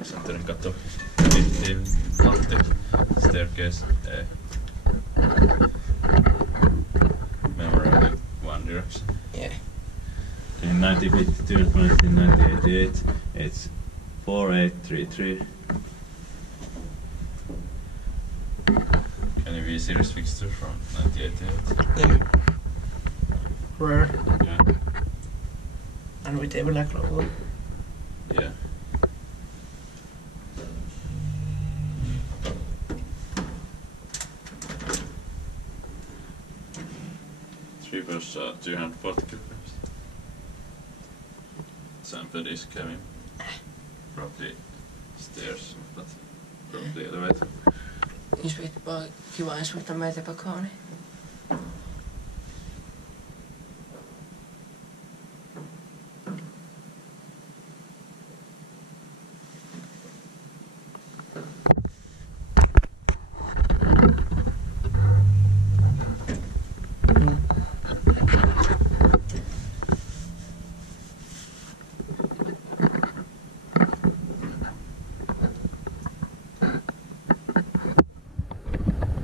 Aleksanterinkatu 15 Lahti staircase A. Memorable One Direction. Yeah. In 1952 and 1988, it's 4833. Kone V series fixture from 1988. Yeah. Rare. Yeah. And with a black logo. Yeah. Three was 240 kilograms. Sample is coming. Probably stairs, but probably elevator. Kiwa Inspecta meitä på Kone.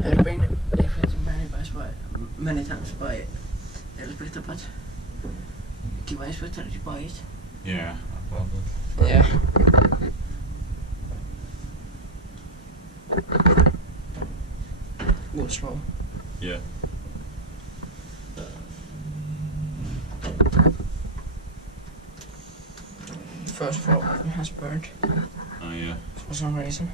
I've been many times by Inspecta, but Kiwa Inspecta, did you buy it? Yeah, I bought it. Yeah. Go slow. Yeah. First floor has burned Oh yeah. for some reason.